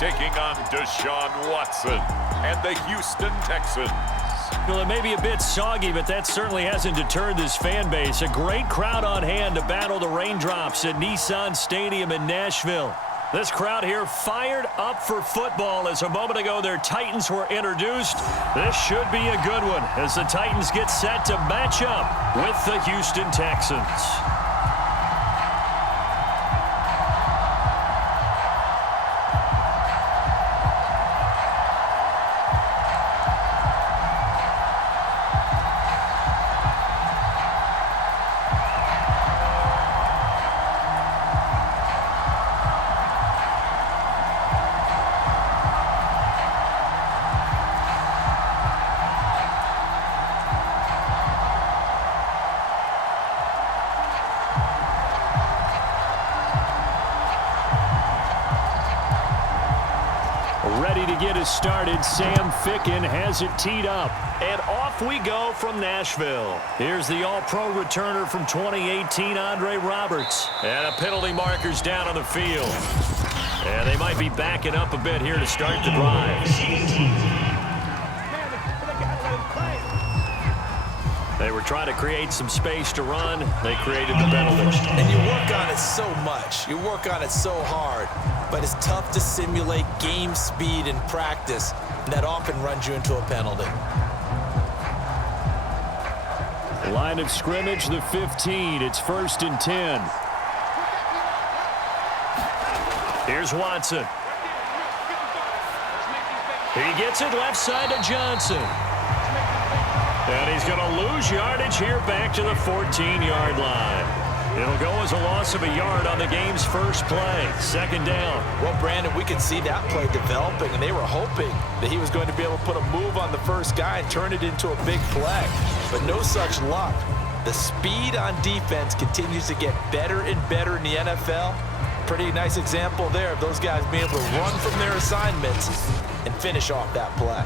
taking on Deshaun Watson and the Houston Texans. Well, it may be a bit soggy, but that certainly hasn't deterred this fan base. A great crowd on hand to battle the raindrops at Nissan Stadium in Nashville. This crowd here fired up for football as a moment ago their Titans were introduced. This should be a good one as the Titans get set to match up with the Houston Texans. Ready to get us started. Sam Ficken has it teed up. And off we go from Nashville. Here's the all-pro returner from 2018, Andre Roberts. And a penalty marker's down on the field. And they might be backing up a bit here to start the drive. They were trying to create some space to run. They created the penalty. And you work on it so much. You work on it so hard. But it's tough to simulate game speed in practice. And that often runs you into a penalty. Line of scrimmage, the 15. It's 1st and 10. Here's Watson. He gets it left side to Johnson. And he's going to lose yardage here back to the 14-yard line. It'll go as a loss of a yard on the game's first play. 2nd down. Well, Brandon, we could see that play developing, and they were hoping that he was going to be able to put a move on the first guy and turn it into a big play. But no such luck. The speed on defense continues to get better and better in the NFL. Pretty nice example there of those guys being able to run from their assignments and finish off that play.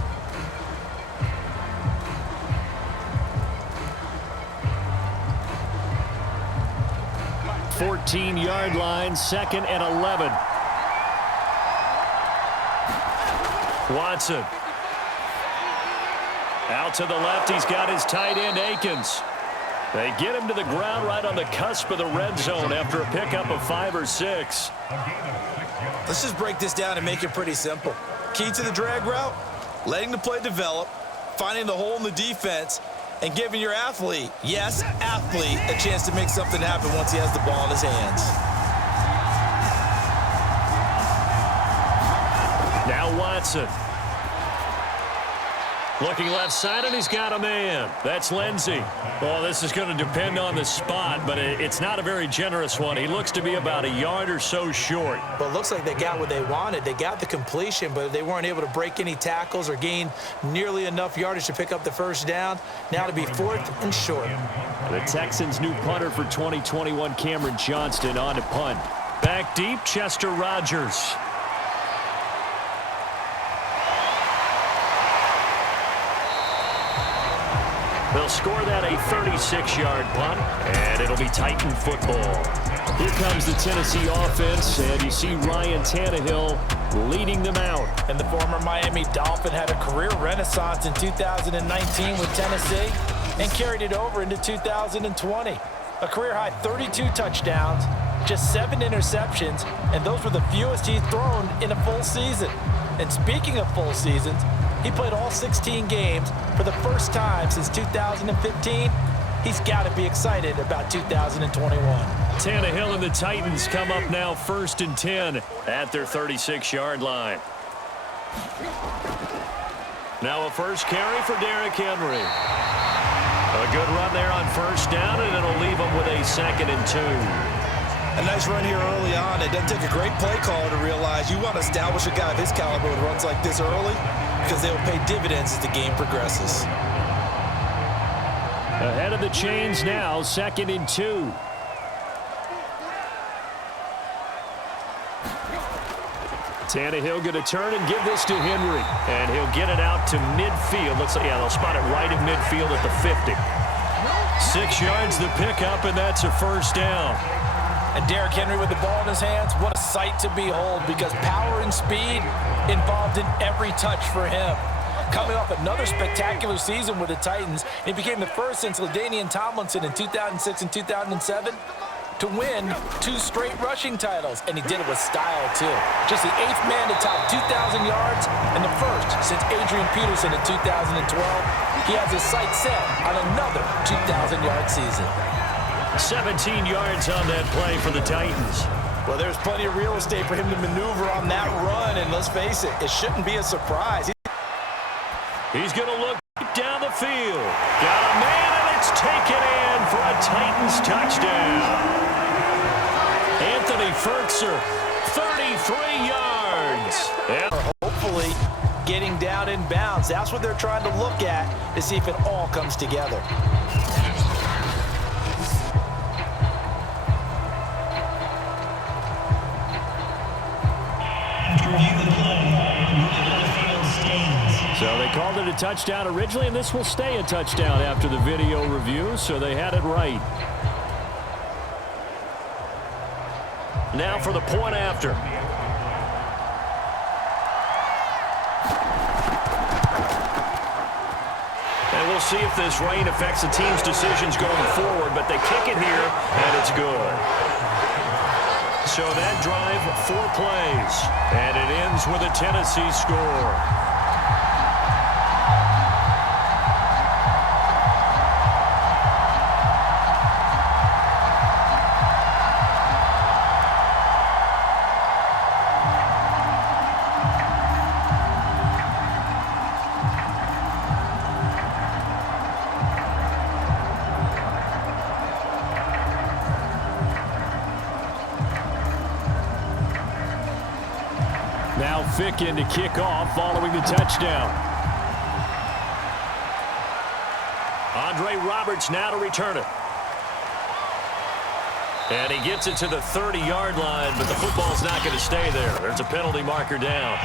14-yard line, 2nd and 11. Watson. Out to the left, he's got his tight end, Akins. They get him to the ground right on the cusp of the red zone after a pickup of 5 or 6. Let's just break this down and make it pretty simple. Key to the drag route, letting the play develop, finding the hole in the defense, and giving your athlete, yes, athlete, a chance to make something happen once he has the ball in his hands. Now Watson. Looking left side, and he's got a man. That's Lindsey. Well, this is going to depend on the spot, but it's not a very generous one. He looks to be about a yard or so short. Well, it looks like they got what they wanted. They got the completion, but they weren't able to break any tackles or gain nearly enough yardage to pick up the first down. Now to be 4th and short. The Texans' new punter for 2021, Cameron Johnston, on to punt. Back deep, Chester Rogers. They'll score that a 36-yard punt, and it'll be Titan football. Here comes the Tennessee offense, and you see Ryan Tannehill leading them out. And the former Miami Dolphin had a career renaissance in 2019 with Tennessee and carried it over into 2020. A career-high 32 touchdowns, just 7 interceptions, and those were the fewest he's thrown in a full season. And speaking of full seasons, he played all 16 games for the first time since 2015. He's got to be excited about 2021. Tannehill and the Titans come up now 1st and 10 at their 36-yard line. Now a first carry for Derrick Henry. A good run there on 1st down, and it'll leave him with a 2nd and 2. A nice run here early on. It doesn't take a great play caller to realize you want to establish a guy of his caliber with runs like this early because they will pay dividends as the game progresses. Ahead of the chains now, 2nd and 2. Tannehill going to turn and give this to Henry. And he'll get it out to midfield. Looks like, yeah, they'll spot it right at midfield at the 50. 6 yards the pickup, and that's a 1st down. And Derrick Henry with the ball in his hands, what a sight to behold because power and speed involved in every touch for him. Coming off another spectacular season with the Titans, he became the first since LaDainian Tomlinson in 2006 and 2007 to win 2 straight rushing titles, and he did it with style, too. Just the 8th man to top 2,000 yards and the first since Adrian Peterson in 2012. He has his sights set on another 2,000-yard season. 17 yards on that play for the Titans. Well, there's plenty of real estate for him to maneuver on that run, and let's face it, it shouldn't be a surprise. He's going to look down the field. Got a man, and it's taken in for a Titans touchdown. Anthony Fertzer, 33 yards. And hopefully getting down in bounds. That's what they're trying to look at to see if it all comes together. So they called it a touchdown originally, and this will stay a touchdown after the video review, so they had it right. Now for the point after. And we'll see if this rain affects the team's decisions going forward, but they kick it here, and it's good. So that drive, 4 plays, and it ends with a Tennessee score. Now Ficken to kick off following the touchdown. Andre Roberts now to return it. And he gets it to the 30-yard line, but the football's not going to stay there. There's a penalty marker down.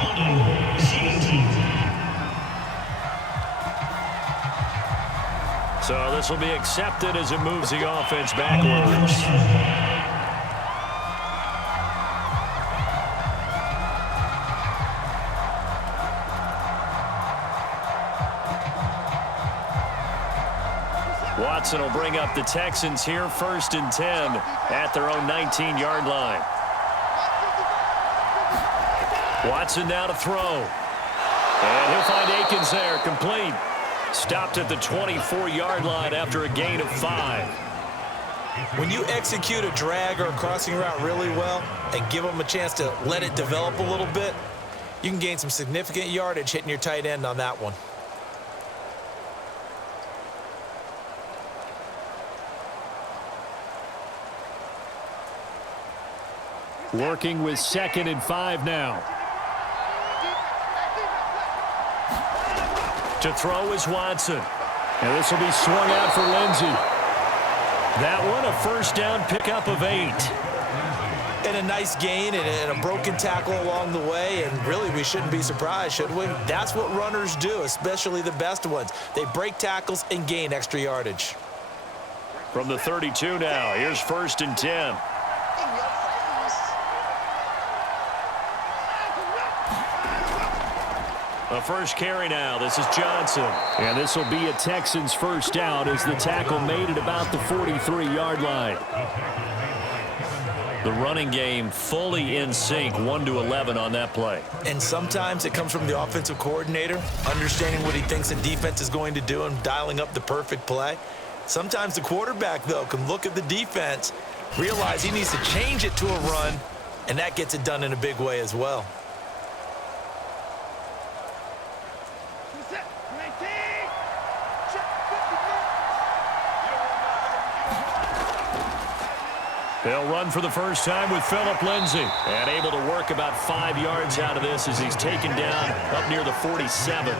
So this will be accepted as it moves the offense backwards. Watson will bring up the Texans here, 1st and 10 at their own 19-yard line. Watson now to throw. And he'll find Akins there, complete. Stopped at the 24-yard line after a gain of 5. When you execute a drag or a crossing route really well and give them a chance to let it develop a little bit, you can gain some significant yardage hitting your tight end on that one. Working with 2nd and 5 now. To throw is Watson. And this will be swung out for Lindsey. That one, a 1st down pickup of 8. And a nice gain and a broken tackle along the way. And really, we shouldn't be surprised, should we? That's what runners do, especially the best ones. They break tackles and gain extra yardage. From the 32 now, here's 1st and 10. A first carry now. This is Johnson. And this will be a Texans first down as the tackle made at about the 43-yard line. The running game fully in sync, 1-11 on that play. And sometimes it comes from the offensive coordinator, understanding what he thinks the defense is going to do and dialing up the perfect play. Sometimes the quarterback, though, can look at the defense, realize he needs to change it to a run, and that gets it done in a big way as well. They'll run for the first time with Phillip Lindsay. And able to work about 5 yards out of this as he's taken down up near the 47.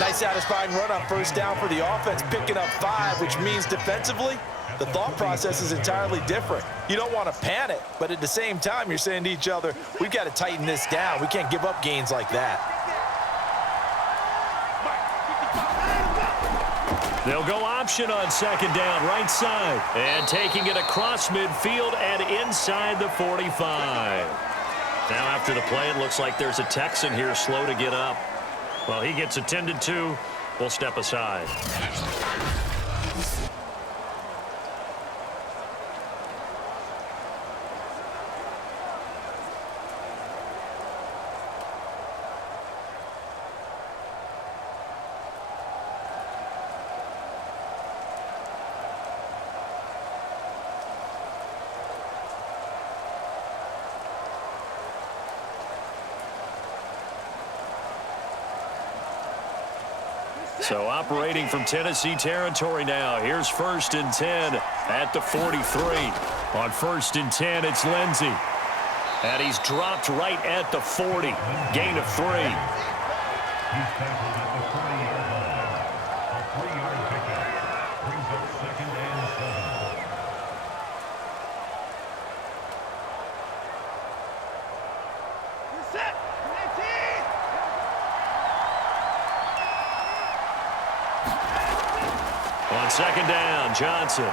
Nice satisfying run on 1st down for the offense, picking up 5, which means defensively, the thought process is entirely different. You don't want to panic, but at the same time, you're saying to each other, we've got to tighten this down. We can't give up gains like that. They'll go option on second down, right side. And taking it across midfield and inside the 45. Now after the play, it looks like there's a Texan here slow to get up. Well, he gets attended to. We'll step aside. So operating from Tennessee territory now. Here's 1st and 10 at the 43. On 1st and 10, it's Lindsey. And he's dropped right at the 40. Gain of 3. On second down, Johnson.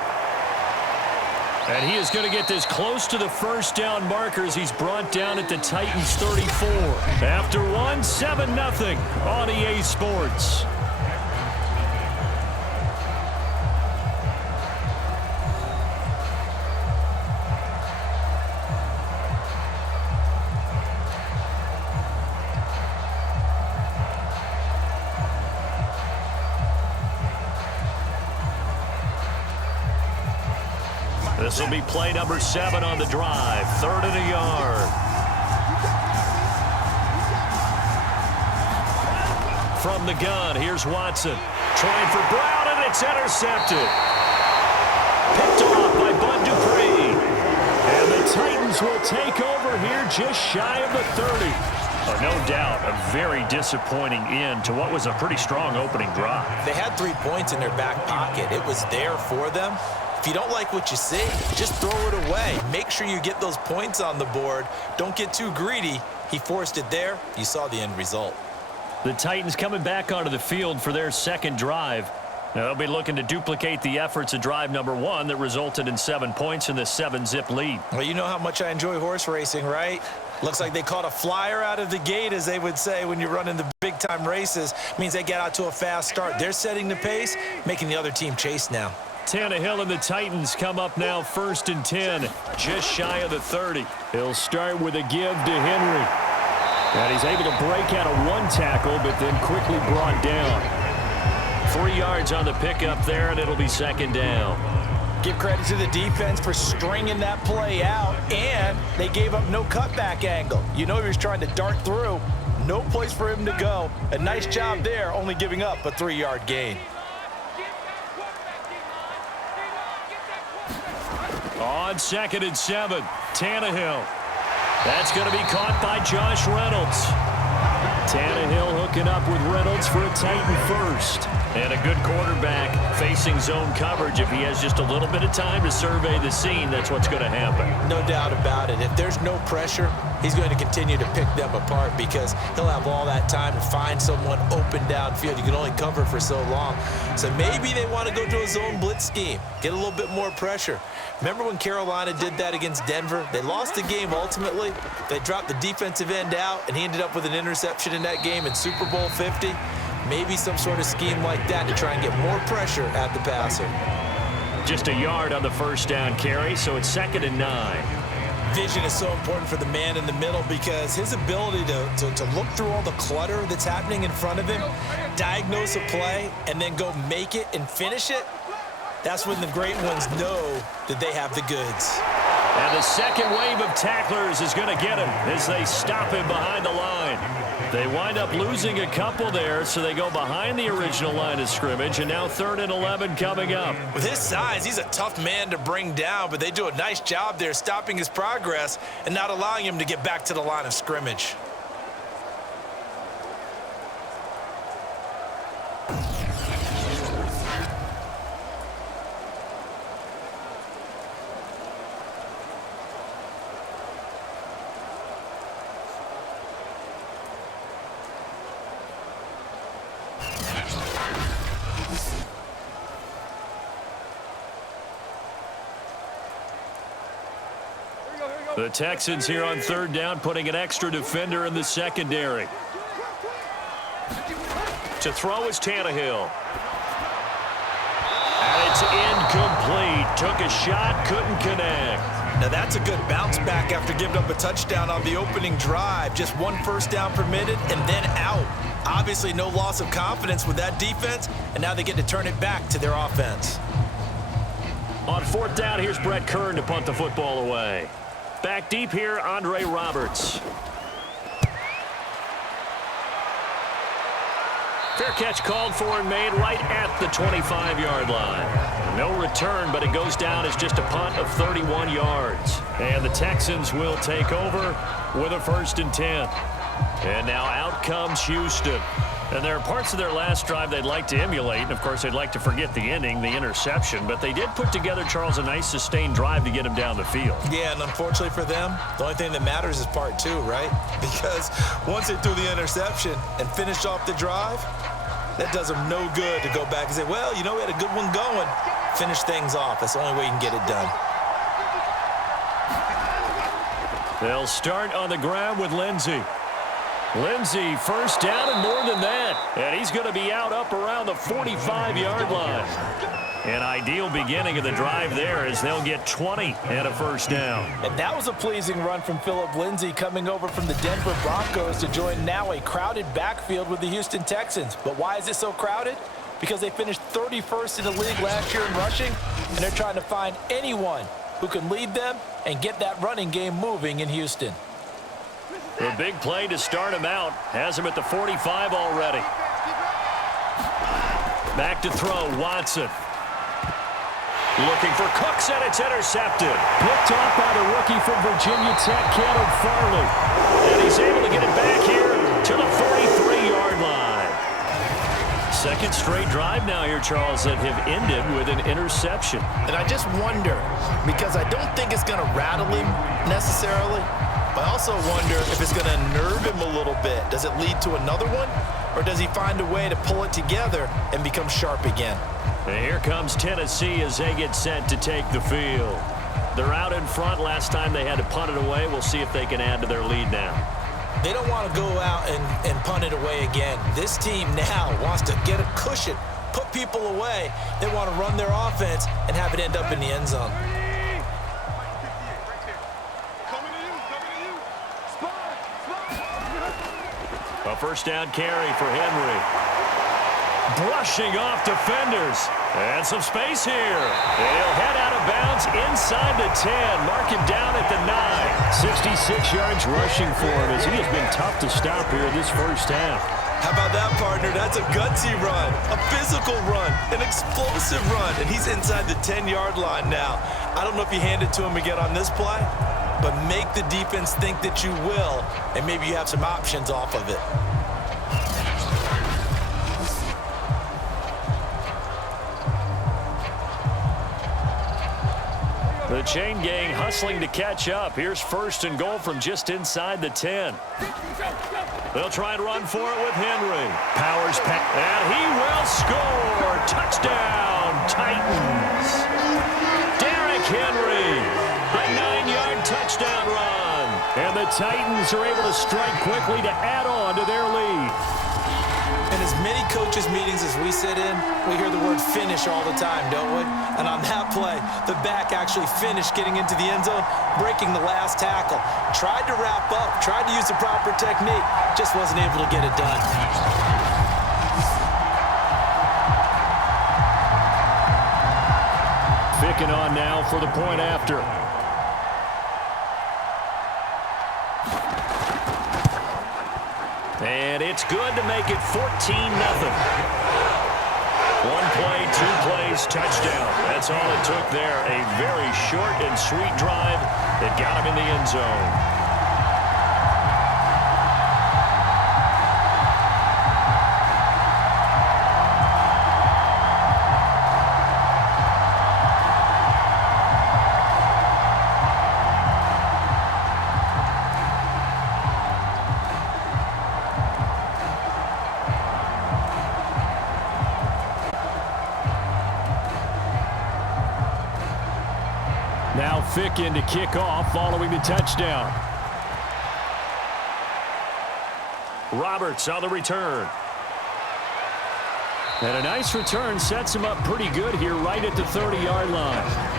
And he is going to get this close to the first down markers. He's brought down at the Titans 34. After 7-0 on EA Sports. This will be play number 7 on the drive. 3rd and a yard. From the gun, here's Watson. Trying for Brown, and it's intercepted. Picked off by Bud Dupree. And the Titans will take over here just shy of the 30. No doubt, a very disappointing end to what was a pretty strong opening drive. They had 3 points in their back pocket. It was there for them. If you don't like what you see, just throw it away. Make sure you get those points on the board. Don't get too greedy. He forced it there. You saw the end result. The Titans coming back onto the field for their second drive. Now, they'll be looking to duplicate the efforts of drive number 1 that resulted in 7 points in the 7-zip lead. Well, you know how much I enjoy horse racing, right? Looks like they caught a flyer out of the gate, as they would say when you're running the big-time races. Means they get out to a fast start. They're setting the pace, making the other team chase now. Tannehill and the Titans come up now 1st and 10, just shy of the 30. He'll start with a give to Henry. And he's able to break out of 1 tackle, but then quickly brought down. 3 yards on the pickup there, and it'll be 2nd down. Give credit to the defense for stringing that play out, and they gave up no cutback angle. You know he was trying to dart through. No place for him to go. A nice job there, only giving up a 3-yard gain. On 2nd and 7, Tannehill. That's going to be caught by Josh Reynolds. Tannehill hooking up with Reynolds for a Titan first. And a good quarterback facing zone coverage. If he has just a little bit of time to survey the scene, that's what's going to happen. No doubt about it. If there's no pressure, he's going to continue to pick them apart because he'll have all that time to find someone open downfield. You can only cover for so long. So maybe they want to go to a zone blitz scheme, get a little bit more pressure. Remember when Carolina did that against Denver? They lost the game ultimately. They dropped the defensive end out, and he ended up with an interception in that game in Super Bowl 50. Maybe some sort of scheme like that to try and get more pressure at the passer. Just a yard on the first down carry, so it's 2nd and 9. Vision is so important for the man in the middle because his ability to look through all the clutter that's happening in front of him, diagnose a play, and then go make it and finish it, that's when the great ones know that they have the goods. And the second wave of tacklers is going to get him as they stop him behind the line. They wind up losing a couple there, so they go behind the original line of scrimmage, and now 3rd and 11 coming up. With his size, he's a tough man to bring down, but they do a nice job there stopping his progress and not allowing him to get back to the line of scrimmage. The Texans here on third down, putting an extra defender in the secondary. To throw is Tannehill. And it's incomplete. Took a shot, couldn't connect. Now that's a good bounce back after giving up a touchdown on the opening drive. Just one first down permitted and then out. Obviously no loss of confidence with that defense, and now they get to turn it back to their offense. On fourth down, here's Brett Kern to punt the football away. Back deep here, Andre Roberts. Fair catch called for and made right at the 25-yard line. No return, but it goes down as just a punt of 31 yards. And the Texans will take over with a 1st and 10. And now out comes Houston. And there are parts of their last drive they'd like to emulate. And, of course, they'd like to forget the ending, the interception. But they did put together, Charles, a nice sustained drive to get him down the field. Yeah, and unfortunately for them, the only thing that matters is part 2, right? Because once they threw the interception and finished off the drive, that does them no good to go back and say, well, you know, we had a good one going. Finish things off. That's the only way you can get it done. They'll start on the ground with Lindsey. Lindsey, first down and more than that. And he's going to be out up around the 45-yard line. An ideal beginning of the drive there as they'll get 20 and a first down. And that was a pleasing run from Phillip Lindsay coming over from the Denver Broncos to join now a crowded backfield with the Houston Texans. But why is it so crowded? Because they finished 31st in the league last year in rushing, and they're trying to find anyone who can lead them and get that running game moving in Houston. The big play to start him out. Has him at the 45 already. Back to throw, Watson. Looking for Cooks, and it's intercepted. Picked off by the rookie from Virginia Tech, Caleb Farley. And he's able to get it back here to the 43-yard line. Second straight drive now here, Charles, that have ended with an interception. And I just wonder, because I don't think it's going to rattle him necessarily, but I also wonder if it's going to nerve him a little bit. Does it lead to another one? Or does he find a way to pull it together and become sharp again? And here comes Tennessee as they get set to take the field. They're out in front. Last time they had to punt it away. We'll see if they can add to their lead now. They don't want to go out and punt it away again. This team now wants to get a cushion, put people away. They want to run their offense and have it end up in the end zone. A first down carry for Henry. Brushing off defenders. And some space here. And he'll head out of bounds inside the 10. Mark him down at the 9. 66 yards rushing for him as he has been tough to stop here this first half. How about that, partner? That's a gutsy run, a physical run, an explosive run, and he's inside the 10-yard line now. I don't know if you hand it to him again on this play, but make the defense think that you will, and maybe you have some options off of it. The chain gang hustling to catch up. Here's first and goal from just inside the 10. They'll try and run for it with Henry. Powers pass, and he will score. Touchdown, Titans. Derrick Henry, a 9-yard touchdown run. And the Titans are able to strike quickly to add on to their lead. In as many coaches' meetings as we sit in, we hear the word finish all the time, don't we? And on that play, the back actually finished getting into the end zone, breaking the last tackle. Tried to wrap up, tried to use the proper technique, just wasn't able to get it done. Picking on now for the point after. And it's good to make it 14-0. One play, 2 plays, touchdown. That's all it took there. A very short and sweet drive that got him in the end zone. Now Fick in to kick off following the touchdown. Roberts on the return. And a nice return sets him up pretty good here right at the 30-yard line.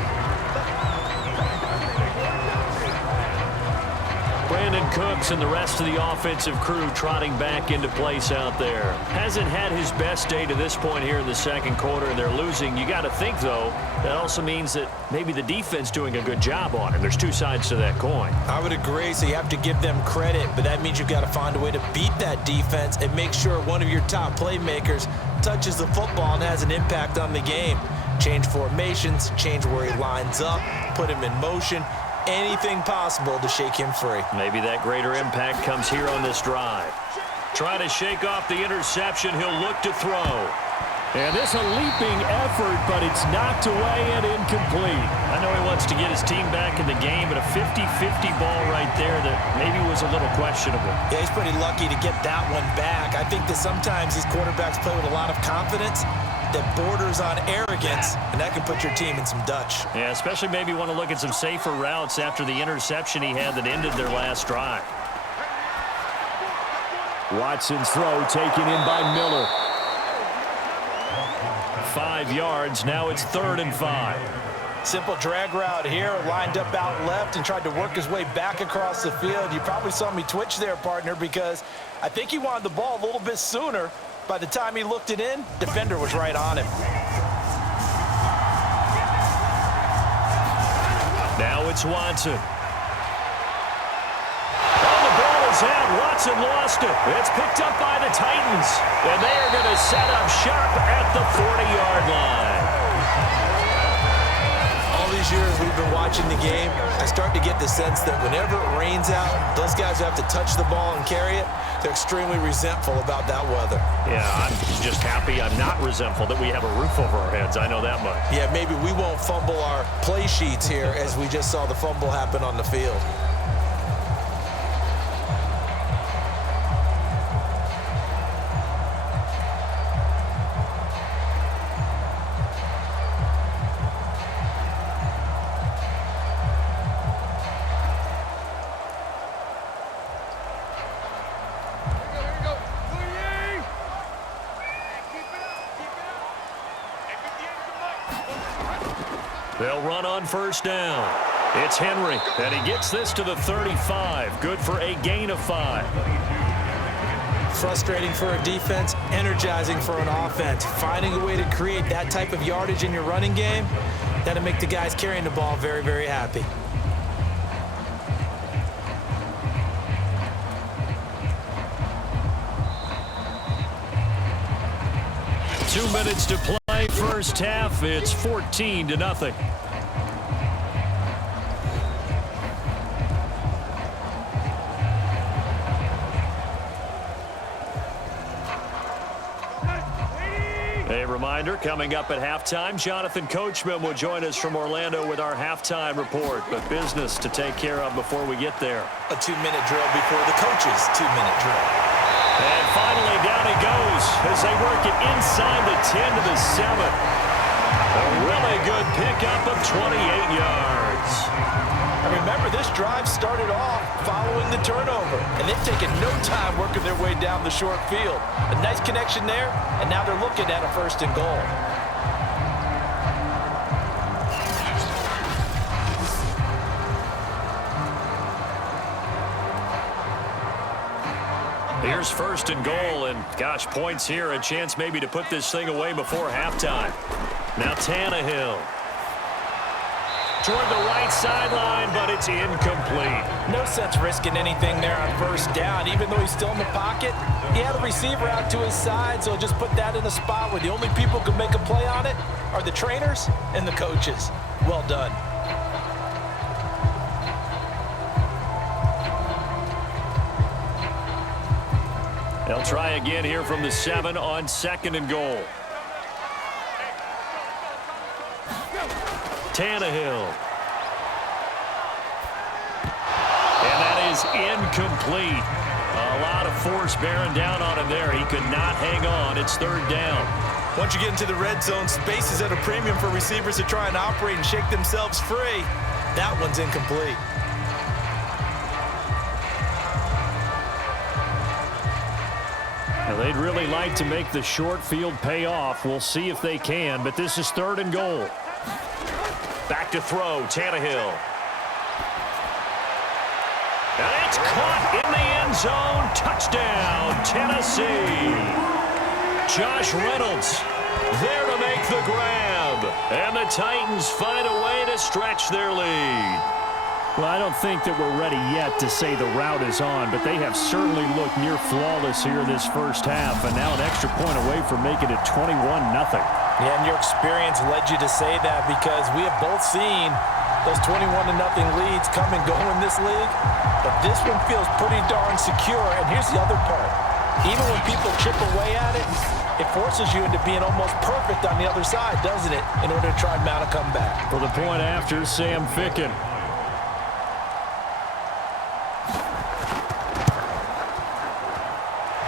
Brandin Cooks and the rest of the offensive crew trotting back into place out there. Hasn't had his best day to this point here in the second quarter, and they're losing. You got to think, though, that also means that maybe the defense doing a good job on him. There's two sides to that coin. I would agree, so you have to give them credit, but that means you've got to find a way to beat that defense and make sure one of your top playmakers touches the football and has an impact on the game. Change formations, change where he lines up, put him in motion. Anything possible to shake him free. Maybe that greater impact comes here on this drive. Trying to shake off the interception. He'll look to throw. And this a leaping effort, but it's knocked away and incomplete. I know he wants to get his team back in the game, but a 50-50 ball right there that maybe was a little questionable. Yeah, he's pretty lucky to get that one back. I think that sometimes these quarterbacks play with a lot of confidence that borders on arrogance, and that can put your team in some Dutch. Yeah, especially maybe want to look at some safer routes after the interception he had that ended their last drive. Watson's throw taken in by Miller. 5 yards, now it's 3rd and 5. Simple drag route here, lined up out left and tried to work his way back across the field. You probably saw me twitch there, partner, because I think he wanted the ball a little bit sooner. By the time he looked it in, defender was right on him. Now it's Watson. Oh, the ball is out. Watson lost it. It's picked up by the Titans. And they are going to set up shop at the 40-yard line. All these years we've been watching the game, I start to get the sense that whenever it rains out, those guys who have to touch the ball and carry it, they're extremely resentful about that weather. Yeah, I'm just happy I'm not resentful that we have a roof over our heads. I know that much. Yeah, maybe we won't fumble our play sheets here as we just saw the fumble happen on the field. They'll run on first down. It's Henry, and he gets this to the 35. Good for a gain of 5. Frustrating for a defense, energizing for an offense. Finding a way to create that type of yardage in your running game, that'll make the guys carrying the ball very, very happy. Two minutes to play. First half, it's 14-0. A reminder, coming up at halftime, Jonathan Coachman will join us from Orlando with our halftime report, but business to take care of before we get there. A 2-minute drill before the coach's 2-minute drill. And finally, down he goes as they work it inside the 10 to the 7. A really good pickup of 28 yards. And remember, this drive started off following the turnover, and they've taken no time working their way down the short field. A nice connection there, and now they're looking at a 1st and goal. Here's 1st and goal, and gosh, points here, a chance maybe to put this thing away before halftime. Now Tannehill. Toward the right sideline, but it's incomplete. No sense risking anything there on 1st down. Even though he's still in the pocket, he had a receiver out to his side, so just put that in a spot where the only people who can make a play on it are the trainers and the coaches. Well done. They'll try again here from the 7 on 2nd and goal. Tannehill. And that is incomplete. A lot of force bearing down on him there. He could not hang on. It's 3rd down. Once you get into the red zone, space is at a premium for receivers to try and operate and shake themselves free. That one's incomplete. Now, they'd really like to make the short field pay off. We'll see if they can, but this is 3rd and goal. Back to throw, Tannehill. And it's caught in the end zone. Touchdown, Tennessee. Josh Reynolds there to make the grab. And the Titans find a way to stretch their lead. Well, I don't think that we're ready yet to say the route is on, but they have certainly looked near flawless here this first half, and now an extra point away from making it 21-0. Yeah, and your experience led you to say that because we have both seen those 21-0 leads come and go in this league, but this one feels pretty darn secure. And here's the other part. Even when people chip away at it, it forces you into being almost perfect on the other side, doesn't it, in order to try and mount a comeback. For the point after, Sam Ficken.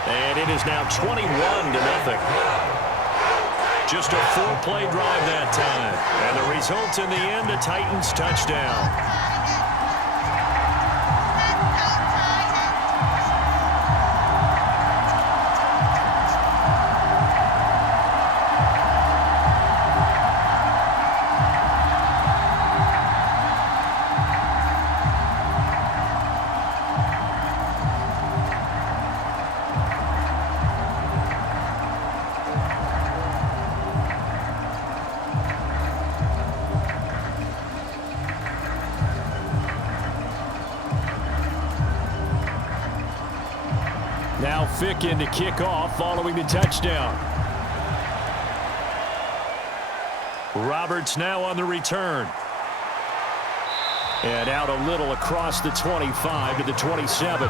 And it is now 21-0. Just a 4-play drive that time. And the result in the end, a Titans touchdown. Now Ficken to kick off following the touchdown. Roberts now on the return. And out a little across the 25 to the 27.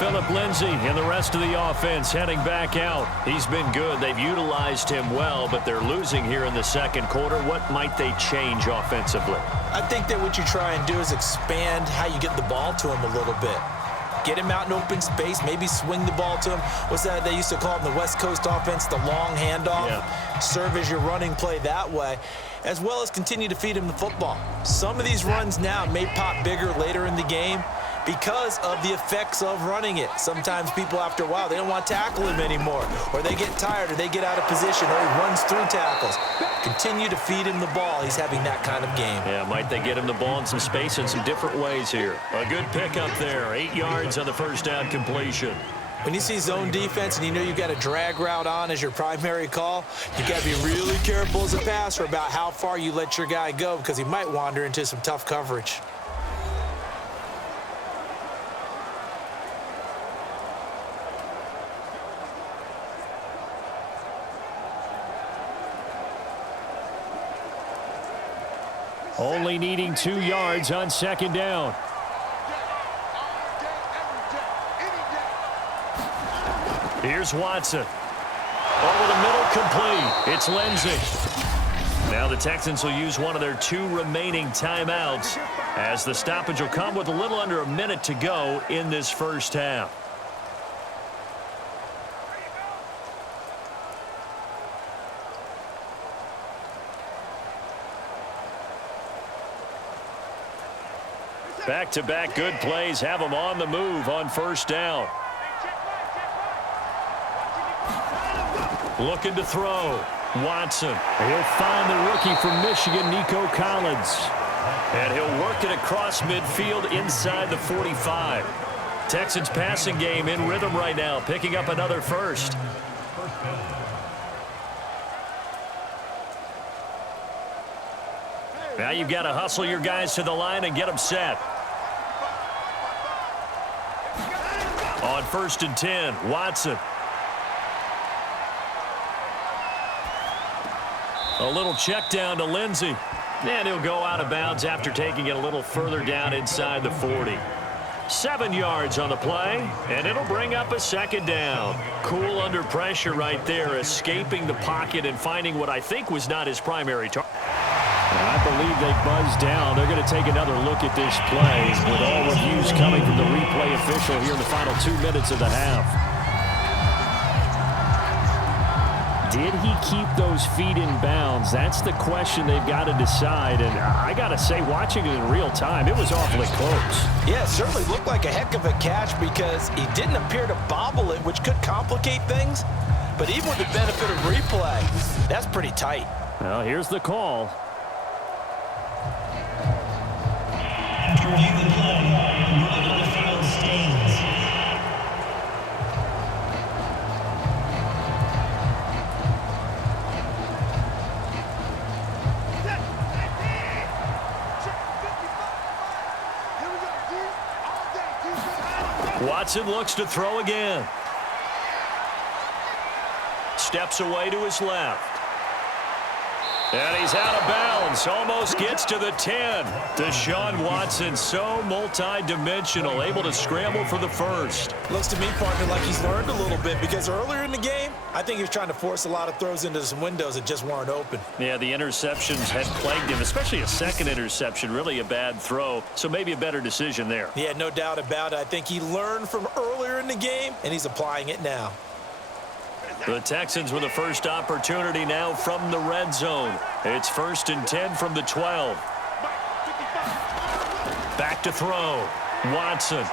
Phillip Lindsay and the rest of the offense heading back out. He's been good. They've utilized him well, but they're losing here in the second quarter. What might they change offensively? I think that what you try and do is expand how you get the ball to him a little bit. Get him out in open space, maybe swing the ball to him. What's that they used to call in the West Coast offense, the long handoff? Yeah. Serve as your running play that way, as well as continue to feed him the football. Some of these runs now may pop bigger later in the game because of the effects of running it. Sometimes people, after a while, they don't want to tackle him anymore, or they get tired, or they get out of position, or he runs through tackles. Continue to feed him the ball. He's having that kind of game. Yeah, might they get him the ball in some space in some different ways here. A good pickup there. 8 yards on the first down completion. When you see zone defense and you know you've got a drag route on as your primary call, you got to be really careful as a passer about how far you let your guy go because he might wander into some tough coverage. Only needing 2 yards on second down. Here's Watson. Over the middle, complete. It's Lindsay. Now the Texans will use one of their 2 remaining timeouts as the stoppage will come with a little under a minute to go in this first half. Back-to-back good plays have them on the move on first down. Looking to throw. Watson. He'll find the rookie from Michigan, Nico Collins. And he'll work it across midfield inside the 45. Texans passing game in rhythm right now, picking up another first. Now you've got to hustle your guys to the line and get them set. On 1st and 10, Watson. A little check down to Lindsay. And he'll go out of bounds after taking it a little further down inside the 40. 7 yards on the play, and it'll bring up a second down. Cool under pressure right there, escaping the pocket and finding what I think was not his primary target. I believe they buzzed down. They're going to take another look at this play with all reviews coming from the replay official here in the final 2 minutes of the half. did he keep those feet in bounds? That's the question they've got to decide. And I got to say, watching it in real time, it was awfully close. Yeah, it certainly looked like a heck of a catch because he didn't appear to bobble it, which could complicate things. But even with the benefit of replay, that's pretty tight. Well, here's the call. After reviewing the play, the ruling on the field stands. Watson looks to throw again. Steps away to his left. And he's out of bounds. Almost gets to the 10. Deshaun Watson, so multi-dimensional, able to scramble for the first. Looks to me, partner, like he's learned a little bit because earlier in the game, I think he was trying to force a lot of throws into some windows that just weren't open. Yeah, the interceptions had plagued him, especially a second interception, really a bad throw. So maybe a better decision there. Yeah, no doubt about it. I think he learned from earlier in the game, and he's applying it now. The Texans with a first opportunity now from the red zone. It's 1st and 10 from the 12. Back to throw. Watson.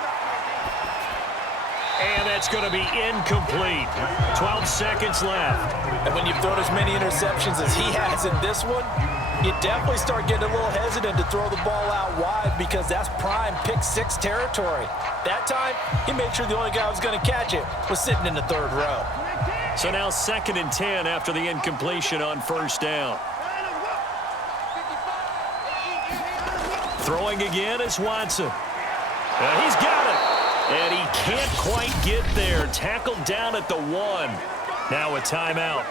And that's going to be incomplete. 12 seconds left. And when you've thrown as many interceptions as he has in this one, you definitely start getting a little hesitant to throw the ball out wide because that's prime pick six territory. That time, he made sure the only guy who was going to catch it was sitting in the third row. So now 2nd and 10 after the incompletion on first down. Throwing again is Watson. He's got it. And he can't quite get there. Tackled down at the 1. Now a timeout.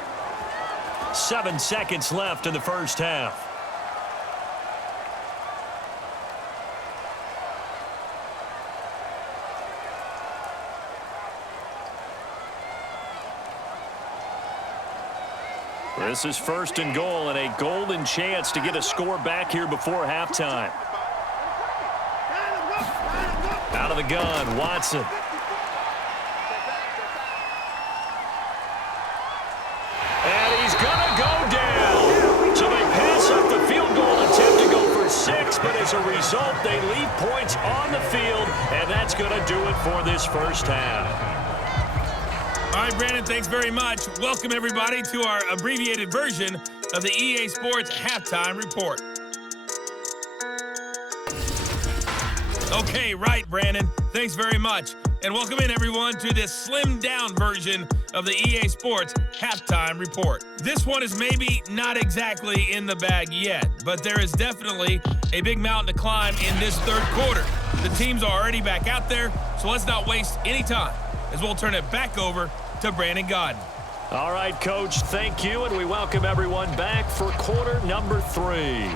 7 seconds left in the first half. This is 1st and goal and a golden chance to get a score back here before halftime. Out of the gun, Watson. And he's going to go down. So they pass up the field goal attempt to go for 6, but as a result, they leave points on the field, and that's going to do it for this first half. All right, Brandon, thanks very much. Welcome, everybody, to our abbreviated version of the EA Sports Halftime Report. Okay, right, Brandon. Thanks very much. And welcome in, everyone, to this slimmed-down version of the EA Sports Halftime Report. This one is maybe not exactly in the bag yet, but there is definitely a big mountain to climb in this third quarter. The teams are already back out there, so let's not waste any time as we'll turn it back over to Brandon Godden. All right, Coach, thank you, and we welcome everyone back for quarter number 3.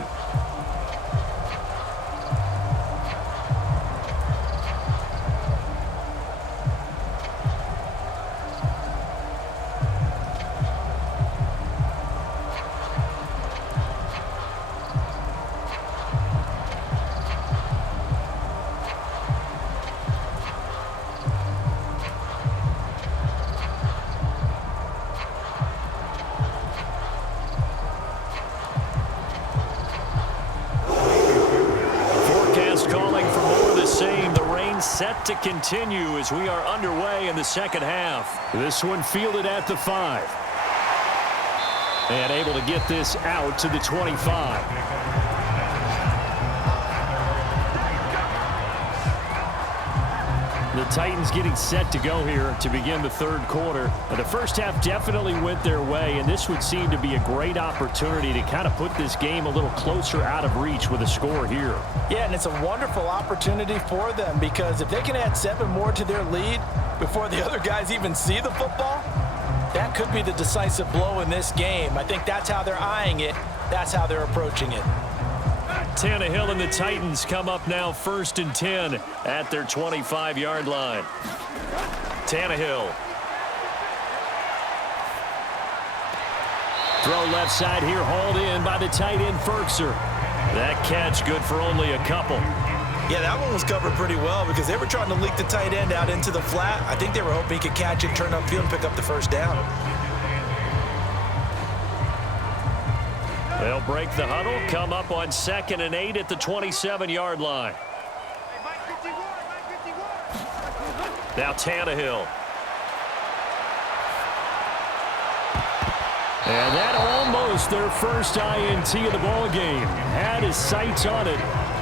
Set to continue as we are underway in the second half. This one fielded at the 5. And able to get this out to the 25. The Titans getting set to go here to begin the third quarter. The first half definitely went their way, and this would seem to be a great opportunity to kind of put this game a little closer out of reach with a score here. Yeah, and it's a wonderful opportunity for them because if they can add 7 more to their lead before the other guys even see the football, that could be the decisive blow in this game. I think that's how they're eyeing it. That's how they're approaching it. Tannehill and the Titans come up now 1st and 10 at their 25-yard line. Tannehill. Throw left side here, hauled in by the tight end, Ferkser. That catch good for only a couple. Yeah, that one was covered pretty well because they were trying to leak the tight end out into the flat. I think they were hoping he could catch it, turn upfield, and pick up the first down. They'll break the huddle, come up on 2nd and 8 at the 27-yard line. Now Tannehill. And that almost their first INT of the ball game. Had his sights on it,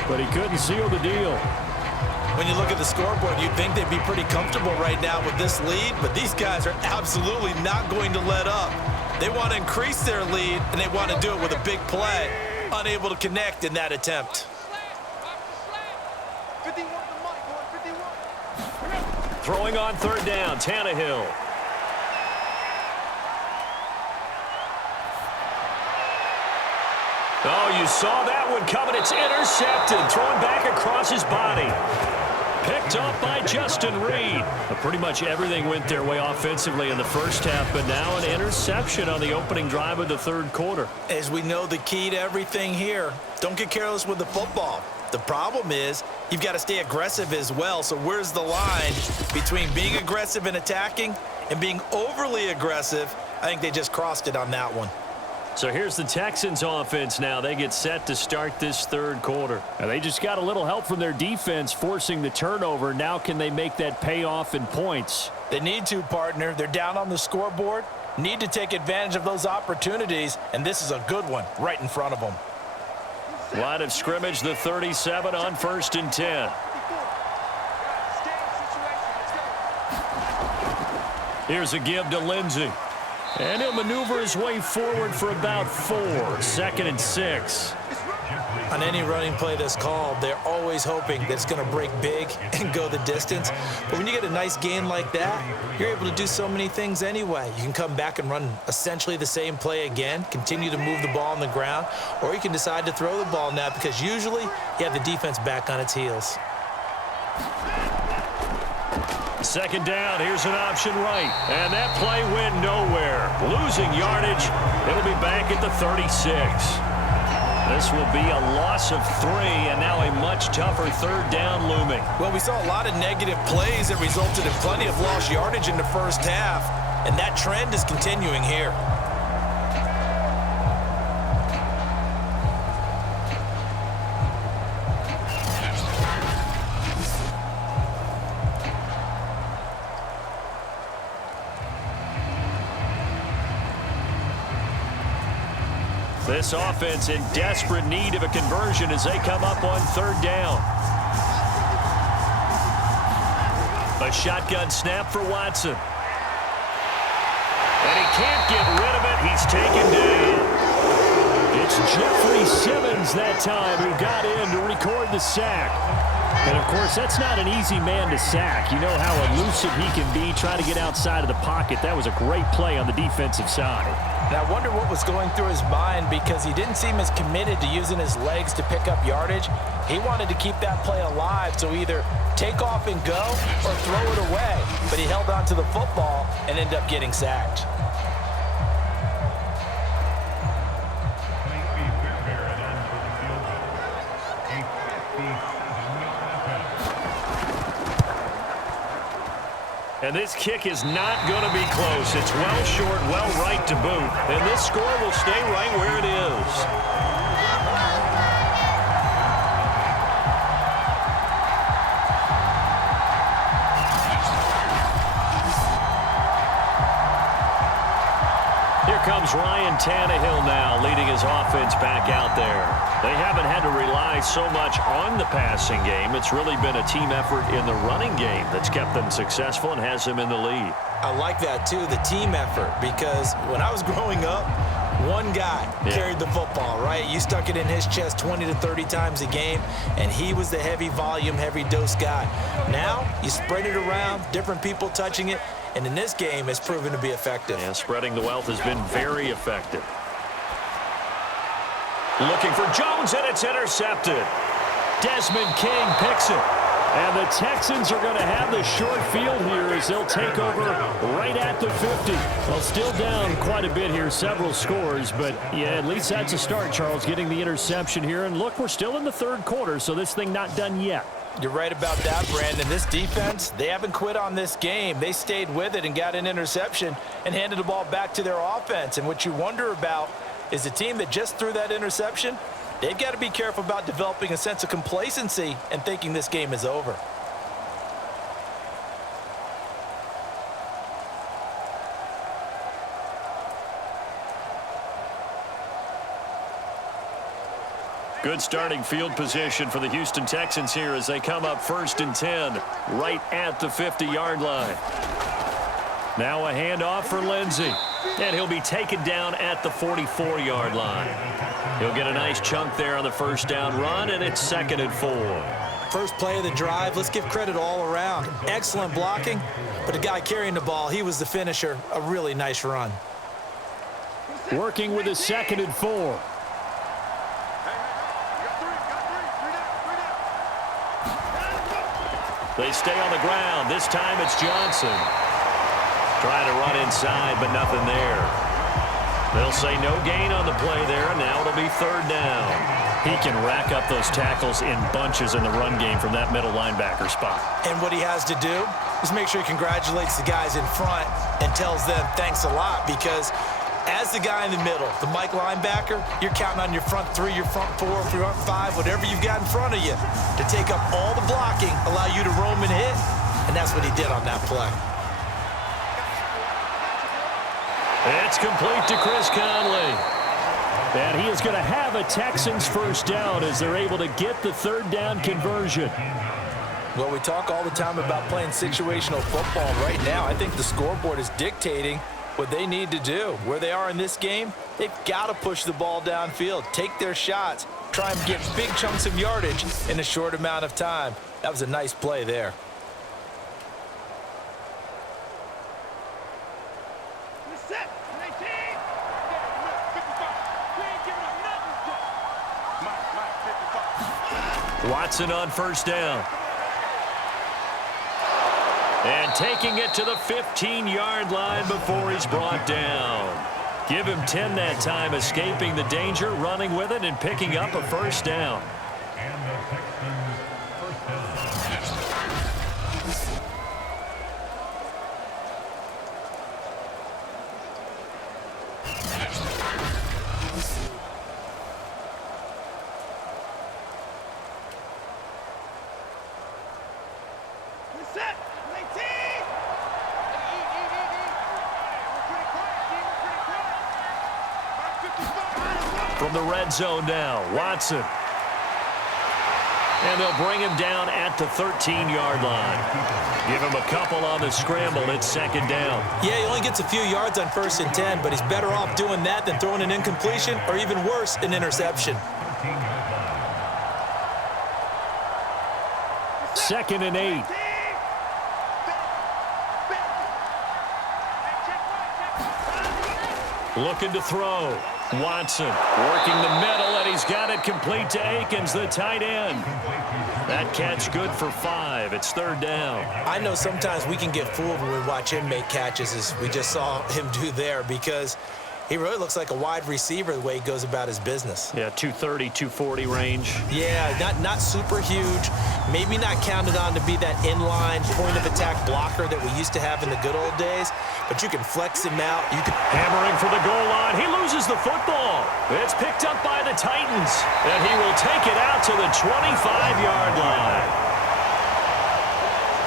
but he couldn't seal the deal. When you look at the scoreboard, you'd think they'd be pretty comfortable right now with this lead, but these guys are absolutely not going to let up. They want to increase their lead, and they want to do it with a big play. Unable to connect in that attempt. Throwing on 3rd down, Tannehill. Oh, you saw that one coming. It's intercepted. Thrown back across his body. Picked up by Justin Reed. Pretty much everything went their way offensively in the first half, but now an interception on the opening drive of the 3rd quarter. As we know, the key to everything here, don't get careless with the football. The problem is you've got to stay aggressive as well. So where's the line between being aggressive and attacking and being overly aggressive? I think they just crossed it on that one. So here's the Texans offense now. They get set to start this 3rd quarter. And they just got a little help from their defense forcing the turnover. Now can they make that pay off in points? They need to, partner. They're down on the scoreboard. Need to take advantage of those opportunities. And this is a good one right in front of them. Line of scrimmage, the 37 on 1st and 10. Here's a give to Lindsey. And he'll maneuver his way forward for about 4. 2nd and 6. On any running play that's called, they're always hoping that it's going to break big and go the distance. But when you get a nice gain like that, you're able to do so many things anyway. You can come back and run essentially the same play again, continue to move the ball on the ground, or you can decide to throw the ball now because usually you have the defense back on its heels. 2nd down, here's an option right. And that play went nowhere. Losing yardage, it'll be back at the 36. This will be a loss of 3, and now a much tougher 3rd down looming. Well, we saw a lot of negative plays that resulted in plenty of lost yardage in the first half, and that trend is continuing here. This offense in desperate need of a conversion as they come up on 3rd down. A shotgun snap for Watson. And he can't get rid of it. He's taken down. It's Jeffrey Simmons that time who got in to record the sack. And, of course, that's not an easy man to sack. You know how elusive he can be trying to get outside of the pocket. That was a great play on the defensive side. And I wonder what was going through his mind because he didn't seem as committed to using his legs to pick up yardage. He wanted to keep that play alive, so either take off and go or throw it away. But he held on to the football and ended up getting sacked. And this kick is not going to be close. It's well short, well right to boot. And this score will stay right where it is. Comes Ryan Tannehill now leading his offense back out there. They haven't had to rely so much on the passing game. It's really been a team effort in the running game that's kept them successful and has them in the lead. I like that too, the team effort, because when I was growing up, one guy carried the football, right? You stuck it in his chest 20 to 30 times a game, and he was the heavy volume, heavy dose guy. Now, you spread it around, different people touching it, and in this game, it's proven to be effective. And spreading the wealth has been very effective. Looking for Jones, and it's intercepted. Desmond King picks it. And the Texans are going to have the short field here as they'll take over right at the 50. Well, still down quite a bit here, several scores, but yeah, at least that's a start, Charles, getting the interception here. And look, we're still in the 3rd quarter, so this thing not done yet. You're right about that, Brandon. This defense, they haven't quit on this game. They stayed with it and got an interception and handed the ball back to their offense. And what you wonder about is the team that just threw that interception. They've got to be careful about developing a sense of complacency and thinking this game is over. Good starting field position for the Houston Texans here as they come up 1st and 10 right at the 50-yard line. Now a handoff for Lindsey, and he'll be taken down at the 44-yard line. He'll get a nice chunk there on the first down run, and it's 2nd and 4. First play of the drive, let's give credit all around. Excellent blocking, but the guy carrying the ball, he was the finisher. A really nice run. Working with a 2nd and 4. They stay on the ground. This time it's Johnson. Trying to run inside, but nothing there. They'll say no gain on the play there, and now it'll be 3rd down. He can rack up those tackles in bunches in the run game from that middle linebacker spot. And what he has to do is make sure he congratulates the guys in front and tells them thanks a lot, because as the guy in the middle, the Mike linebacker, you're counting on your front 3, your front 4, front 5, whatever you've got in front of you to take up all the blocking, allow you to roam and hit, and that's what he did on that play. It's complete to Chris Conley. And he is going to have a Texans first down as they're able to get the 3rd down conversion. Well, we talk all the time about playing situational football. Right now, I think the scoreboard is dictating what they need to do. Where they are in this game, they've got to push the ball downfield, take their shots, try and get big chunks of yardage in a short amount of time. That was a nice play there. Watson on first down. And taking it to the 15-yard line before he's brought down. Give him 10 that time, escaping the danger, running with it, and picking up a first down. From the red zone now, Watson. And they'll bring him down at the 13-yard line. Give him a couple on the scramble. It's 2nd down. Yeah, he only gets a few yards on 1st and 10, but he's better off doing that than throwing an incompletion or even worse, an interception. 2nd and 8. Looking to throw. Watson working the middle, and he's got it complete to Akins, the tight end. That catch good for 5. It's 3rd down. I know sometimes we can get fooled when we watch him make catches, as we just saw him do there, because he really looks like a wide receiver the way he goes about his business. Yeah, 230, 240 range. Yeah, not super huge. Maybe not counted on to be that inline point-of-attack blocker that we used to have in the good old days, but you can flex him out. You can hammering for the goal line. He loses the football. It's picked up by the Titans, and he will take it out to the 25-yard line.